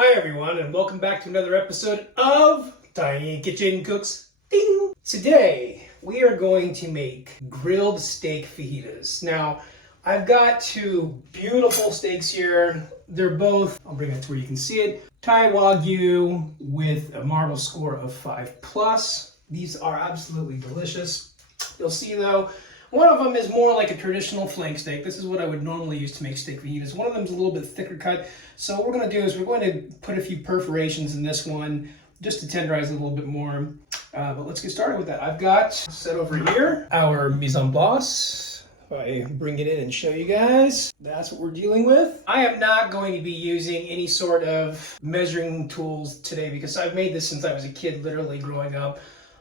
Hi everyone, and welcome back to another episode of Tiny Kitchen Cooks. Ding! Today we are going to make grilled steak fajitas. Now I've got two beautiful steaks here. They're both, I'll bring it to where you can see it, Thai Wagyu with a marble score of 5+. These are absolutely delicious. You'll see though, one of them is more like a traditional flank steak. This is what I would normally use to make steak fajitas. One of them is a little bit thicker cut. So what we're going to do is we're going to put a few perforations in this one just to tenderize it a little bit more. But let's get started with that. I've got set over here our mise en place. If I bring it in and show you guys, that's what we're dealing with. I am not going to be using any sort of measuring tools today because I've made this since I was a kid, literally growing up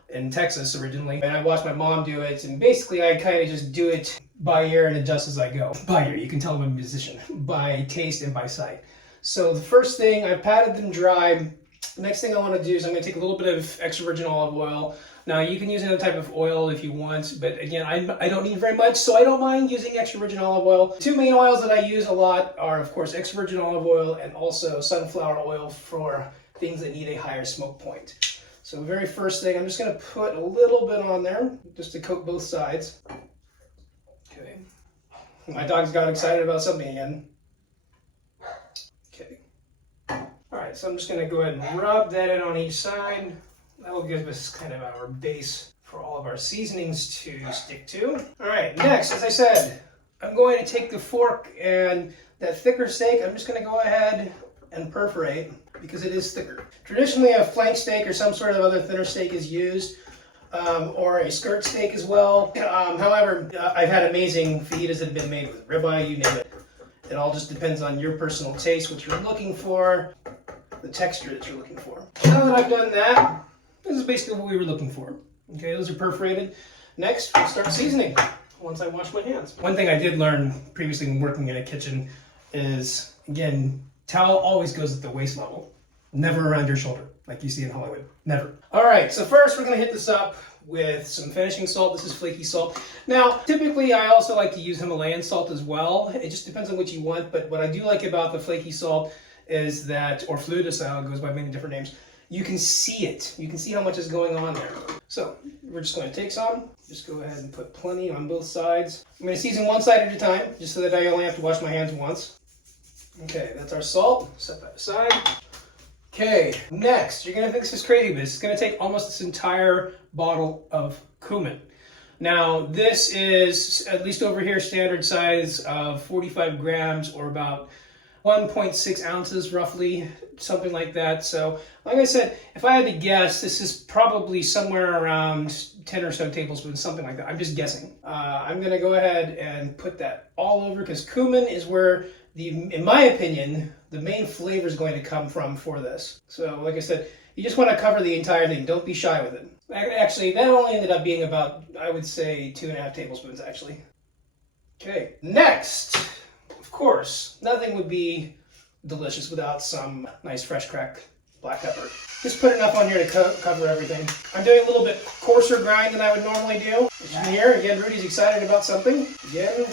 in Texas originally, and I watched my mom do it, and basically I kind of just do it by ear and adjust as I go. By ear, you can tell I'm a musician. By taste and by sight. So the first thing, I patted them dry. The next thing I want to do is I'm going to take a little bit of extra virgin olive oil. Now you can use another type of oil if you want, but again, I don't need very much, so I don't mind using extra virgin olive oil. Two main oils that I use a lot are, of course, extra virgin olive oil and also sunflower oil for things that need a higher smoke point. So the very first thing, I'm just going to put a little bit on there, just to coat both sides. Okay. My dog's got excited about something again. Okay. Alright, so I'm just going to go ahead and rub that in on each side. That will give us kind of our base for all of our seasonings to stick to. Alright, next, as I said, I'm going to take the fork and that thicker steak, I'm just going to go ahead and perforate because it is thicker. Traditionally a flank steak or some sort of other thinner steak is used, or a skirt steak as well. However, I've had amazing fajitas that have been made with ribeye, you name it. It all just depends on your personal taste, what you're looking for, the texture that you're looking for. Now that I've done that, this is basically what we were looking for. Okay, those are perforated. Next, we'll start seasoning once I wash my hands. One thing I did learn previously when working in a kitchen is, again, towel always goes at the waist level, never around your shoulder, like you see in Hollywood. Never. All right, so first we're gonna hit this up with some finishing salt. This is flaky salt. Now, typically I also like to use Himalayan salt as well. It just depends on what you want, but what I do like about the flaky salt is that, or Fluida style, it goes by many different names, you can see it. You can see how much is going on there. So we're just going to take some, just go ahead and put plenty on both sides. I'm going to season one side at a time, just so that I only have to wash my hands once. Okay, that's our salt. Set that aside. Okay, next, you're going to think this is crazy, but it's going to take almost this entire bottle of cumin. Now, this is, at least over here, standard size of 45 grams or about 1.6 ounces roughly, something like that. So, like I said, if I had to guess, this is probably somewhere around 10 or so tablespoons, something like that. I'm just guessing. I'm going to go ahead and put that all over because cumin is where in my opinion, the main flavor is going to come from for this. So, like I said, you just want to cover the entire thing. Don't be shy with it. Actually, that only ended up being about, I would say, 2.5 tablespoons, actually. Okay, next, of course, nothing would be delicious without some nice fresh cracked black pepper. Just put enough on here to cover everything. I'm doing a little bit coarser grind than I would normally do. As you can hear, again, Rudy's excited about something. Again,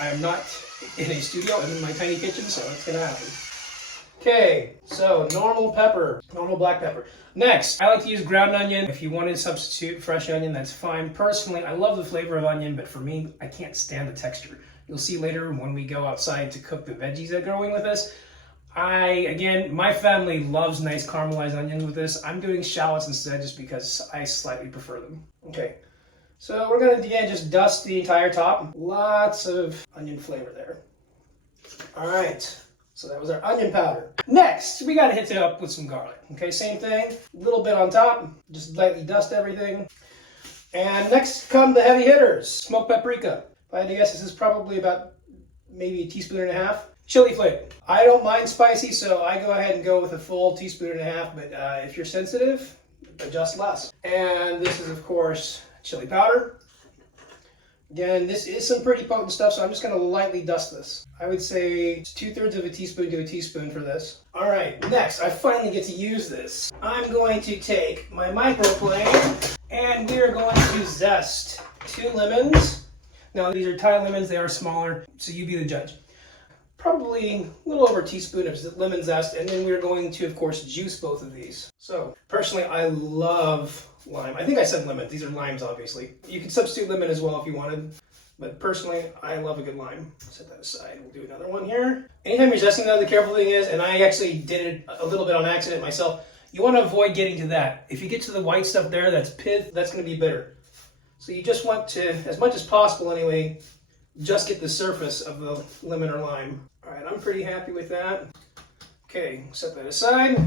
I am not in a studio, I'm in my tiny kitchen, so it's gonna happen. Okay, so normal pepper, normal black pepper. Next, I like to use ground onion. If you want to substitute fresh onion, that's fine. Personally, I love the flavor of onion, but for me, I can't stand the texture. You'll see later when we go outside to cook the veggies that are going with this. Again, my family loves nice caramelized onions with this. I'm doing shallots instead just because I slightly prefer them. Okay. So we're going to, again, just dust the entire top. Lots of onion flavor there. All right, so that was our onion powder. Next, we got to hit it up with some garlic. Okay, same thing, a little bit on top, just lightly dust everything. And next come the heavy hitters. Smoked paprika. If I had to guess, this is probably about maybe 1.5 teaspoons. Chili flake. I don't mind spicy, so I go ahead and go with a full 1.5 teaspoons, but if you're sensitive, adjust less. And this is, of course, chili powder. Again, this is some pretty potent stuff, so I'm just going to lightly dust this. I would say 2/3 of a teaspoon to a teaspoon for this. All right, next, I finally get to use this. I'm going to take my microplane, and we are going to zest 2 lemons. Now, these are Thai lemons. They are smaller, so you be the judge. probably a little over a teaspoon of lemon zest, and then we're going to, of course, juice both of these. So, personally, I love lime. I think I said lemon. These are limes, obviously. You can substitute lemon as well if you wanted, but personally, I love a good lime. Set that aside. We'll do another one here. Anytime you're zesting, though, the careful thing is, and I actually did it a little bit on accident myself, you want to avoid getting to that. If you get to the white stuff there, that's pith, that's going to be bitter. So you just want to, as much as possible anyway, just get the surface of the lemon or lime. All right, I'm pretty happy with that. Okay, set that aside.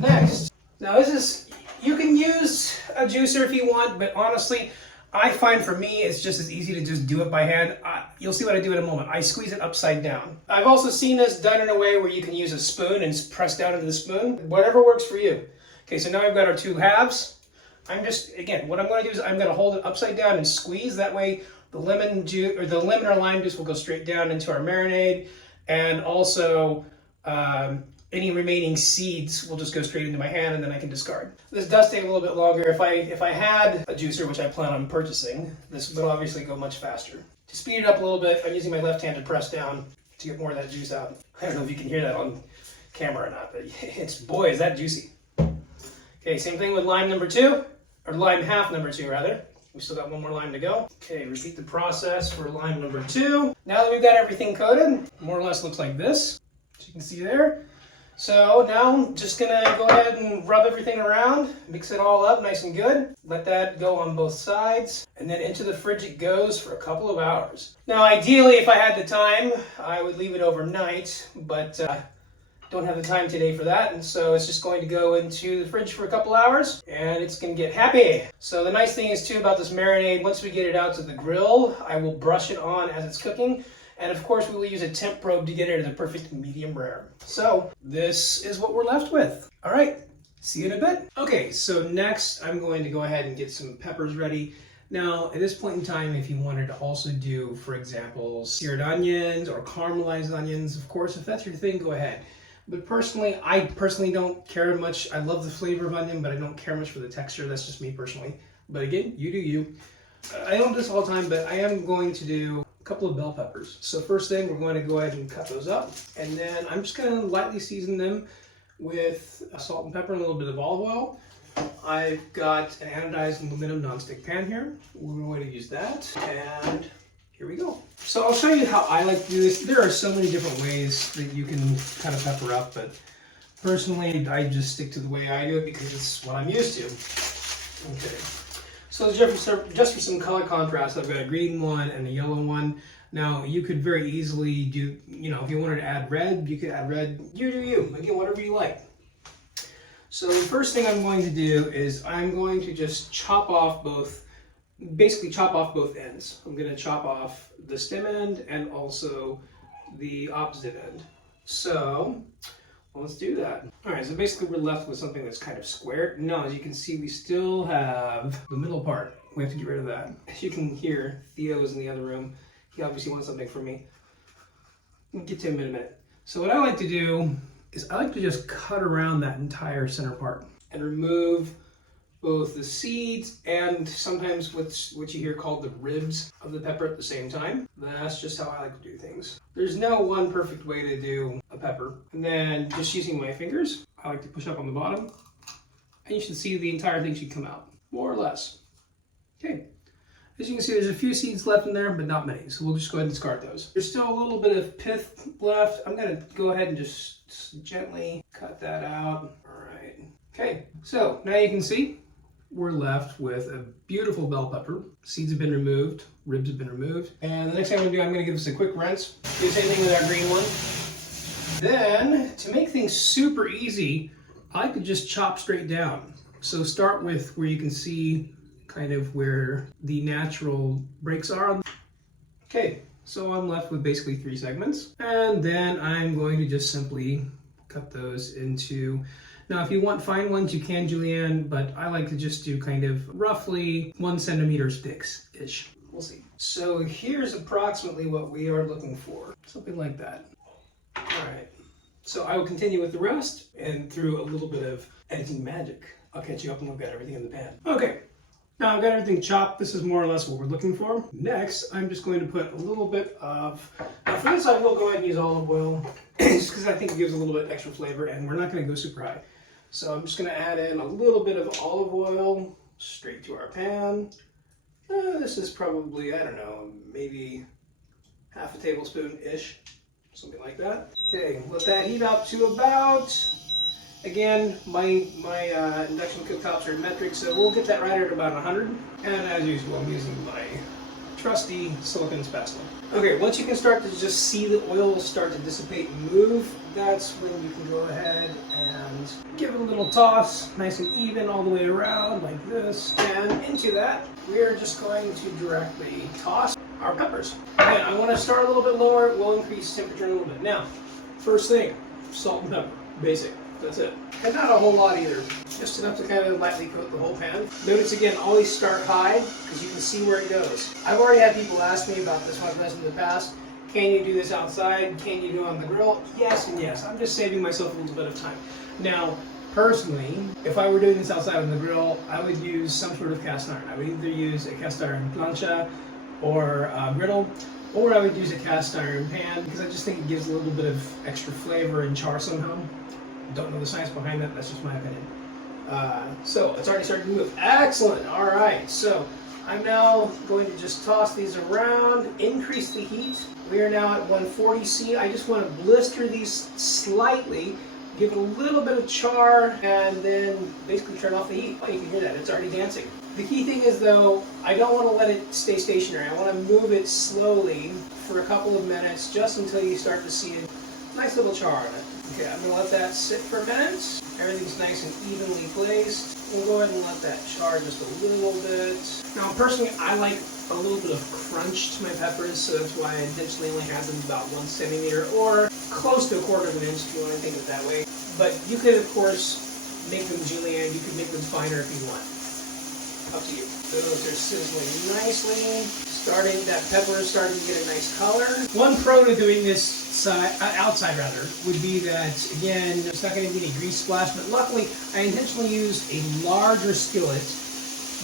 Next. Now this is, you can use a juicer if you want, but honestly, I find for me, it's just as easy to just do it by hand. You'll see what I do in a moment. I squeeze it upside down. I've also seen this done in a way where you can use a spoon and press down into the spoon. Whatever works for you. Okay, so now we've got our two halves. I'm just, again, what I'm going to do is I'm going to hold it upside down and squeeze. That way the lemon juice, or the lemon or lime juice will go straight down into our marinade. And also, any remaining seeds will just go straight into my hand and then I can discard. This does take a little bit longer. If I had a juicer, which I plan on purchasing, this would obviously go much faster. To speed it up a little bit, I'm using my left hand to press down to get more of that juice out. I don't know if you can hear that on camera or not, but it's, boy, is that juicy. Okay, same thing with lime number 2, or lime half number 2 rather. We still got one more lime to go. Okay, repeat the process for lime number 2. Now that we've got everything coated, more or less looks like this, as you can see there. So now I'm just gonna go ahead and rub everything around, mix it all up nice and good. Let that go on both sides, and then into the fridge it goes for a couple of hours. Now ideally, if I had the time, I would leave it overnight, but don't have the time today for that, and so it's just going to go into the fridge for a couple hours, and it's gonna get happy. So the nice thing is too about this marinade, once we get it out to the grill, I will brush it on as it's cooking. And of course, we will use a temp probe to get it at the perfect medium rare. So this is what we're left with. All right, see you in a bit. Okay, so next I'm going to go ahead and get some peppers ready. Now, at this point in time, if you wanted to also do, for example, seared onions or caramelized onions, of course, if that's your thing, go ahead. But personally, I don't care much. I love the flavor of onion, but I don't care much for the texture. That's just me personally. But again, you do you. I don't do this all the time, but I am going to do couple of bell peppers. So first thing, we're going to go ahead and cut those up, and then I'm just going to lightly season them with salt and pepper and a little bit of olive oil. I've got an anodized aluminum nonstick pan here. We're going to use that, and here we go. So I'll show you how I like to do this. There are so many different ways that you can kind of pepper up, but personally, I just stick to the way I do it because it's what I'm used to. Okay. So just for some color contrast, I've got a green one and a yellow one. Now, you could very easily do, if you wanted to add red, you could add red. You do you. Again, whatever you like. So the first thing I'm going to do is I'm going to just basically chop off both ends. I'm going to chop off the stem end and also the opposite end. So let's do that. All right, so basically we're left with something that's kind of square. Now, as you can see, we still have the middle part. We have to get rid of that. As you can hear, Theo is in the other room. He obviously wants something from me. We'll get to him in a minute. So what I like to do is I like to just cut around that entire center part and remove both the seeds and sometimes what you hear called the ribs of the pepper at the same time. That's just how I like to do things. There's no one perfect way to do a pepper. And then just using my fingers, I like to push up on the bottom, and you should see the entire thing should come out, more or less. Okay. As you can see, there's a few seeds left in there, but not many. So we'll just go ahead and discard those. There's still a little bit of pith left. I'm gonna go ahead and just gently cut that out. All right. Okay, so now you can see we're left with a beautiful bell pepper. Seeds have been removed, ribs have been removed. And the next thing I'm gonna give this a quick rinse. Do the same thing with our green one. Then, to make things super easy, I could just chop straight down. So start with where you can see kind of where the natural breaks are. Okay, so I'm left with basically 3 segments. And then I'm going to just simply cut those into, now if you want fine ones, you can, Julianne, but I like to just do kind of roughly 1 centimeter sticks-ish. We'll see. So here's approximately what we are looking for. Something like that. All right. So I will continue with the rest, and through a little bit of editing magic, I'll catch you up and we've got everything in the pan. Okay. Now I've got everything chopped. This is more or less what we're looking for. Next, I'm just going to put a little bit of, now for this I will go ahead and use olive oil, just because I think it gives a little bit extra flavor, and we're not going to go super high. So I'm just going to add in a little bit of olive oil straight to our pan. This is probably, I don't know, maybe half a tablespoon-ish, something like that. Okay, let that heat up to about, again, my induction cooktops are metric, so we'll get that right at about 100. And as usual, I'm using my trusty silicone spatula. Okay, once you can start to just see the oil start to dissipate and move, that's when you can go ahead and give it a little toss, nice and even all the way around like this. And into that, we're just going to directly toss our peppers. Again, I want to start a little bit lower, we'll increase temperature a little bit. Now, first thing, salt and pepper, basic. That's it. And not a whole lot either. Just enough to kind of lightly coat the whole pan. Notice again, always start high because you can see where it goes. I've already had people ask me about this one in the past. Can you do this outside? Can you do it on the grill? Yes and yes. I'm just saving myself a little bit of time. Now, personally, if I were doing this outside on the grill, I would use some sort of cast iron. I would either use a cast iron plancha or a griddle, or I would use a cast iron pan because I just think it gives a little bit of extra flavor and char somehow. Don't know the science behind that, that's just my opinion. So it's already started to move. Excellent, all right. So I'm now going to just toss these around, increase the heat. We are now at 140 C. I just want to blister these slightly, give it a little bit of char, and then basically turn off the heat. Oh, you can hear that, it's already dancing. The key thing is though, I don't want to let it stay stationary. I want to move it slowly for a couple of minutes, just until you start to see a nice little char on it. Okay, I'm going to let that sit for a minute. Everything's nice and evenly placed. We'll go ahead and let that char just a little bit. Now, personally, I like a little bit of crunch to my peppers, so that's why I intentionally only have them about 1 centimeter or close to 1/4 of an inch if you want to think of it that way. But you could, of course, make them julienne. You could make them finer if you want. Up to you. Those are sizzling nicely. That pepper is starting to get a nice color. One pro to doing this outside would be that, again, it's not going to be any grease splash, but luckily I intentionally used a larger skillet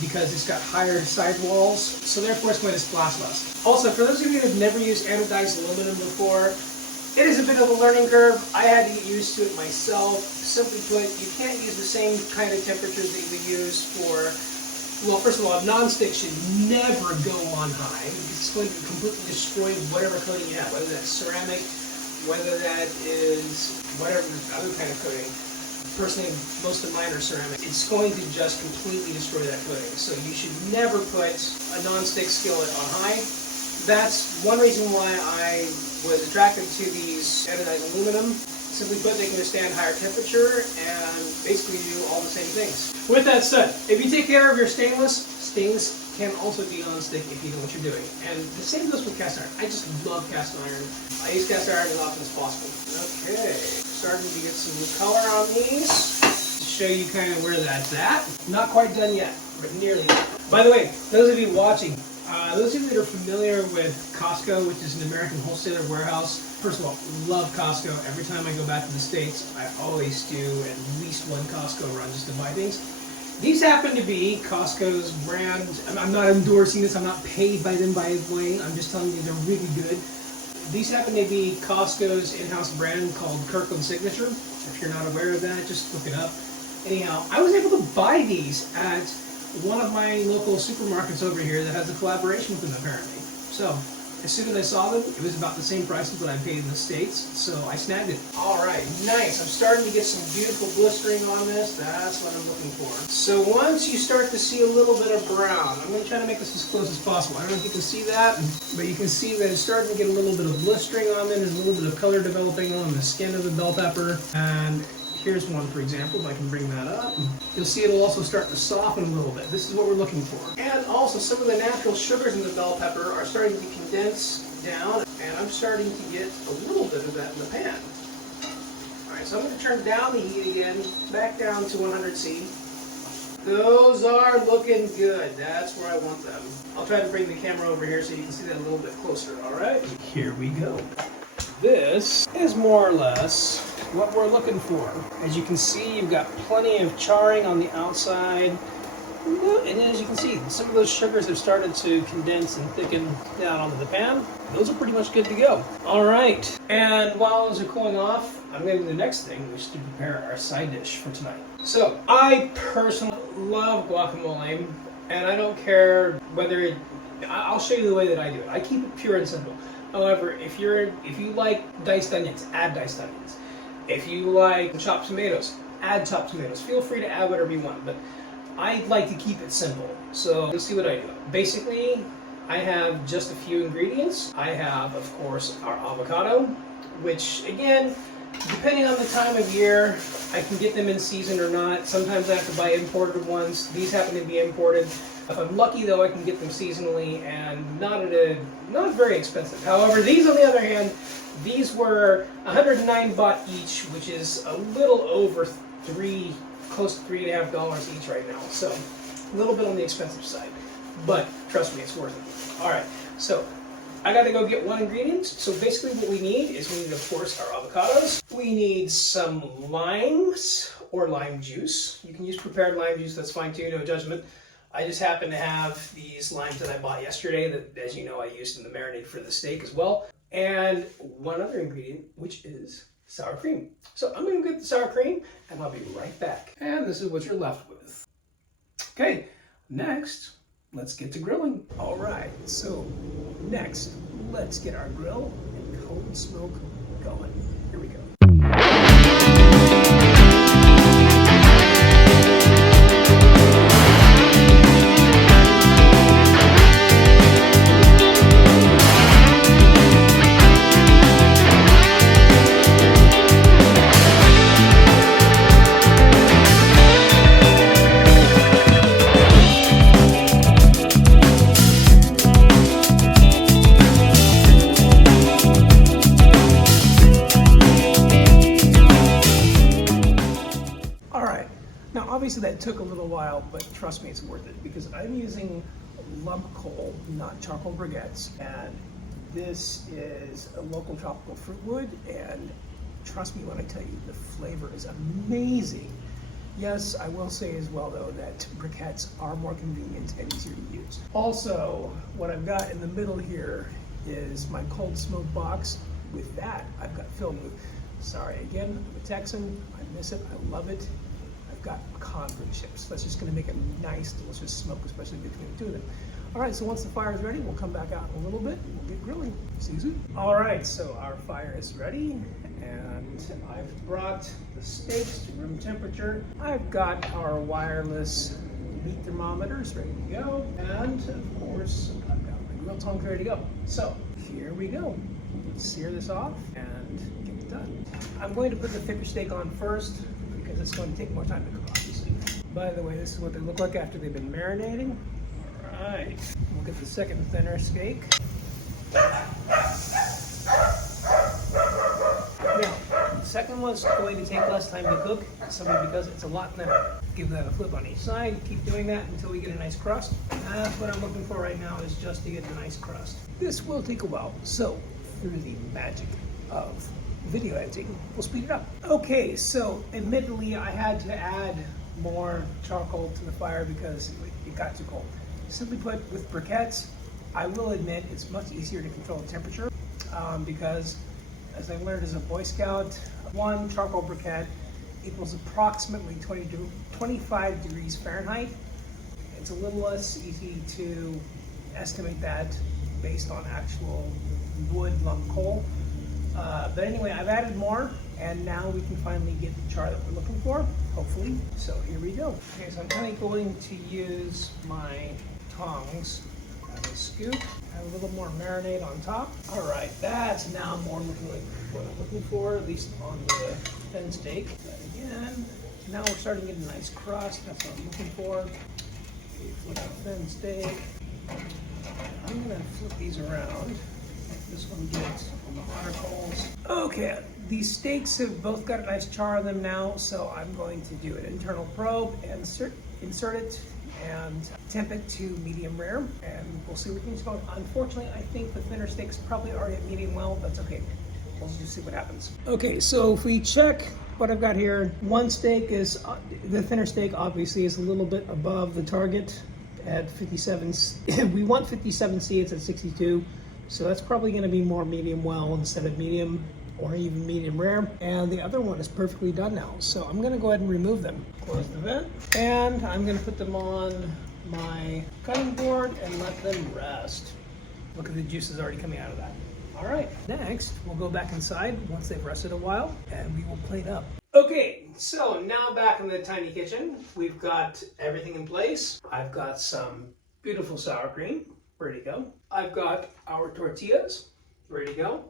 because it's got higher side walls, so therefore it's going to splash less. Also, for those of you who have never used anodized aluminum before, it is a bit of a learning curve. I had to get used to it myself. Simply put, you can't use the same kind of temperatures that you would use for, well, first of all, non-stick should never go on high because it's going to completely destroy whatever coating you have, whether that's ceramic, whether that is whatever other kind of coating. Personally, most of mine are ceramic. It's going to just completely destroy that coating. So you should never put a non-stick skillet on high. That's one reason why I was attracted to these anodized aluminum. Simply put, they can withstand higher temperature and basically do all the same things. With that said, if you take care of your stainless can also be non-stick if you know what you're doing. And the same goes with cast iron. I just love cast iron. I use cast iron as often as possible. Okay, starting to get some color on these. To show you kind of where that's at. Not quite done yet, but nearly done. By the way, those of you watching, those of you that are familiar with Costco, which is an American wholesaler warehouse, first of all, love Costco. Every time I go back to the States, I always do at least one Costco run just to buy things. These happen to be Costco's brand. I'm not endorsing this. I'm not paid by them, by the way. I'm just telling you they're really good. These happen to be Costco's in-house brand called Kirkland Signature. If you're not aware of that, just look it up. Anyhow, I was able to buy these at one of my local supermarkets over here that has a collaboration with them apparently. So, as soon as I saw them, it was about the same price as what I paid in the States, so I snagged it. Alright, nice. I'm starting to get some beautiful blistering on this. That's what I'm looking for. So once you start to see a little bit of brown, I'm going to try to make this as close as possible. I don't know if you can see that, but you can see that it's starting to get a little bit of blistering on it. There's a little bit of color developing on the skin of the bell pepper. And here's one, for example, if I can bring that up. You'll see it'll also start to soften a little bit. This is what we're looking for. And also, some of the natural sugars in the bell pepper are starting to condense down, and I'm starting to get a little bit of that in the pan. Alright, so I'm going to turn down the heat again, back down to 100 C. Those are looking good. That's where I want them. I'll try to bring the camera over here so you can see that a little bit closer, alright? Here we go. This is more or less what we're looking for. As you can see, you've got plenty of charring on the outside. And as you can see, some of those sugars have started to condense and thicken down onto the pan. Those are pretty much good to go. All right, and while those are cooling off, I'm going to do the next thing, which is to prepare our side dish for tonight. So I personally love guacamole, and I don't care whether I'll show you the way that I do it. I keep it pure and simple. However, if you like diced onions, add diced onions. If you like chopped tomatoes, add chopped tomatoes. Feel free to add whatever you want, but I like to keep it simple. So let's see what I do. Basically, I have just a few ingredients. I have, of course, our avocado, which again, depending on the time of year, I can get them in season or not. Sometimes I have to buy imported ones. These happen to be imported. If I'm lucky though, I can get them seasonally and not very expensive. However, these on the other hand, these were 109 baht each, which is a little over close to $3.50 each right now. So a little bit on the expensive side, but trust me, it's worth it. All right, so I got to go get one ingredient. So basically what we need, of course, our avocados. We need some limes or lime juice. You can use prepared lime juice, that's fine too, no judgment. I just happen to have these limes that I bought yesterday that, as you know, I used in the marinade for the steak as well. And one other ingredient, which is sour cream. So I'm going to get the sour cream and I'll be right back. And this is what you're left with. Okay, next, let's get to grilling. All right, so next, let's get our grill and cold smoke going. Here we go. Obviously that took a little while, but trust me, it's worth it because I'm using lump coal, not charcoal briquettes, and this is a local tropical fruit wood, and trust me when I tell you, the flavor is amazing. Yes, I will say as well though that briquettes are more convenient and easier to use. Also, what I've got in the middle here is my cold smoke box. With that, I've got filled with, sorry again, I'm a Texan, I miss it, I love it. Got pecan chips. That's just going to make a nice, delicious smoke, especially between the two of them. All right, so once the fire is ready, we'll come back out in a little bit and we'll get grilling. See you soon. All right, so our fire is ready and I've brought the steaks to room temperature. I've got our wireless meat thermometers ready to go. And of course, I've got my grill tongs ready to go. So here we go. Let's sear this off and get it done. I'm going to put the thicker steak on first, because it's going to take more time to cook, obviously. By the way, this is what they look like after they've been marinating. All right, we'll get the second thinner steak. Now, the second one's going to take less time to cook, simply because it's a lot thinner. Give that a flip on each side, keep doing that until we get a nice crust. That's what I'm looking for right now, is just to get the nice crust. This will take a while, so through the magic of video editing, we'll speed it up. Okay, so admittedly I had to add more charcoal to the fire because it got too cold. Simply put, with briquettes, I will admit it's much easier to control the temperature because, as I learned as a Boy Scout, one charcoal briquette equals approximately 25 degrees Fahrenheit. It's a little less easy to estimate that based on actual wood lump coal. But anyway, I've added more, and now we can finally get the char that we're looking for, hopefully. So here we go. Okay, so I'm kind of going to use my tongs as a scoop, add a little more marinade on top. All right, that's now more looking like what I'm looking for, at least on the thin steak. But again, now we're starting to get a nice crust. That's what I'm looking for. Okay, flip the thin steak. I'm gonna flip these around. This one gets on the hotter coals. Okay, these steaks have both got a nice char on them now, so I'm going to do an internal probe and insert it and temp it to medium rare, and we'll see where things go. Unfortunately, I think the thinner steak's probably already at medium well. That's okay. we'll just see what happens. Okay, so if we check what I've got here, one steak is, the thinner steak obviously is a little bit above the target at 57. We want 57C, it's at 62. So that's probably gonna be more medium well instead of medium or even medium rare. And the other one is perfectly done now. So I'm gonna go ahead and remove them. Close the vent. And I'm gonna put them on my cutting board and let them rest. Look at the juices already coming out of that. All right, next we'll go back inside once they've rested a while and we will plate up. Okay, so now back in the tiny kitchen, we've got everything in place. I've got some beautiful sour cream, ready to go. I've got our tortillas, ready to go.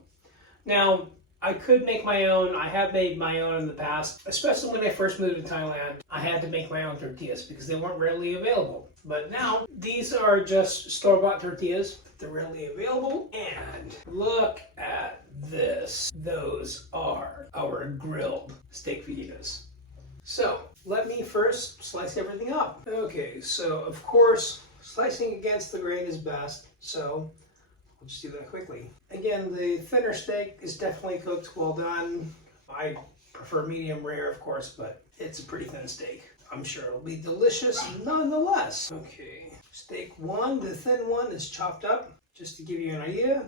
Now, I could make my own. I have made my own in the past, especially when I first moved to Thailand. I had to make my own tortillas because they weren't readily available. But now, these are just store-bought tortillas. They're readily available. And look at this. Those are our grilled steak fajitas. So, let me first slice everything up. Okay, so of course, slicing against the grain is best. So, we'll just do that quickly. Again, the thinner steak is definitely cooked well done. I prefer medium rare, of course, but it's a pretty thin steak. I'm sure it'll be delicious nonetheless. Okay, steak one, the thin one is chopped up. Just to give you an idea,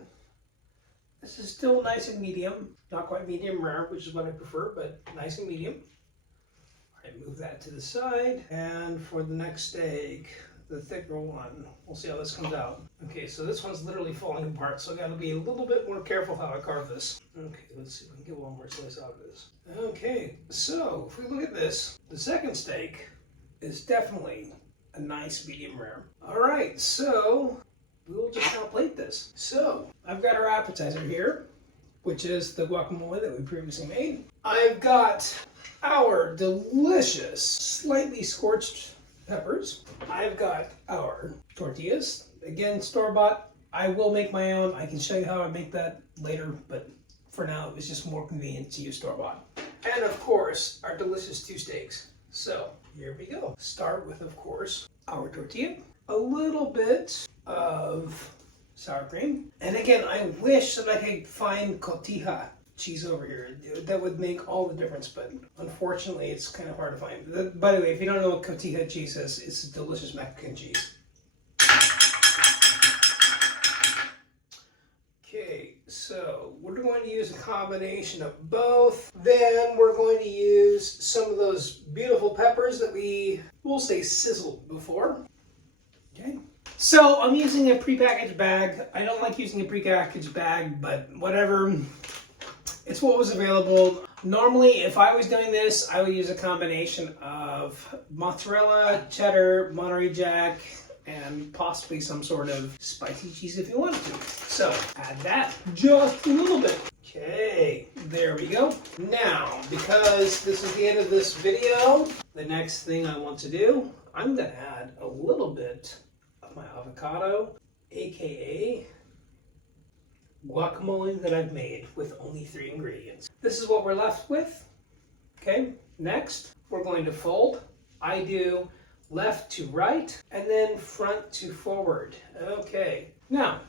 this is still nice and medium. Not quite medium rare, which is what I prefer, but nice and medium. All right, move that to the side. And for the next steak, the thicker one, we'll see how this comes out. Okay, so this one's literally falling apart, so I gotta be a little bit more careful how I carve this. Okay, let's see if we can get one more slice out of this. Okay, so if we look at this, the second steak is definitely a nice medium rare. All right, so we will just now plate this. So I've got our appetizer here, which is the guacamole that we previously made. I've got our delicious, slightly scorched peppers. I've got our tortillas, again store-bought. I will make my own. I can show you how I make that later, but for now it's just more convenient to use store-bought. And of course, our delicious two steaks. So here we go. Start with, of course, our tortilla, a little bit of sour cream, and again, I wish that I could find cotija cheese over here. That would make all the difference, but unfortunately it's kind of hard to find. By the way, if you don't know what cotija cheese is, it's a delicious Mexican cheese. Okay, so we're going to use a combination of both. Then we're going to use some of those beautiful peppers that we'll say sizzled before. Okay. So I'm using a prepackaged bag. I don't like using a prepackaged bag, but whatever. It's what was available. Normally, if I was doing this, I would use a combination of mozzarella, cheddar, Monterey Jack, and possibly some sort of spicy cheese if you wanted to. So add that just a little bit. Okay, there we go. Now, because this is the end of this video, the next thing I want to do, I'm gonna add a little bit of my avocado, aka guacamole that I've made with only 3 ingredients. This is what we're left with. Okay, next we're going to fold. I do left to right and then front to forward. Okay, now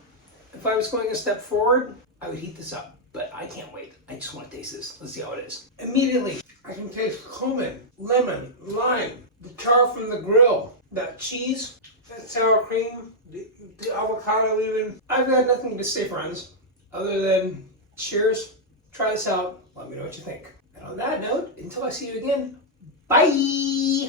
if I was going a step forward, I would heat this up, but I can't wait. I just want to taste this. Let's see how it is. Immediately, I can taste cumin, lemon, lime, the char from the grill, that cheese, that sour cream, the avocado even. I've got nothing to say, friends, other than cheers, try this out, let me know what you think. And on that note, until I see you again, bye!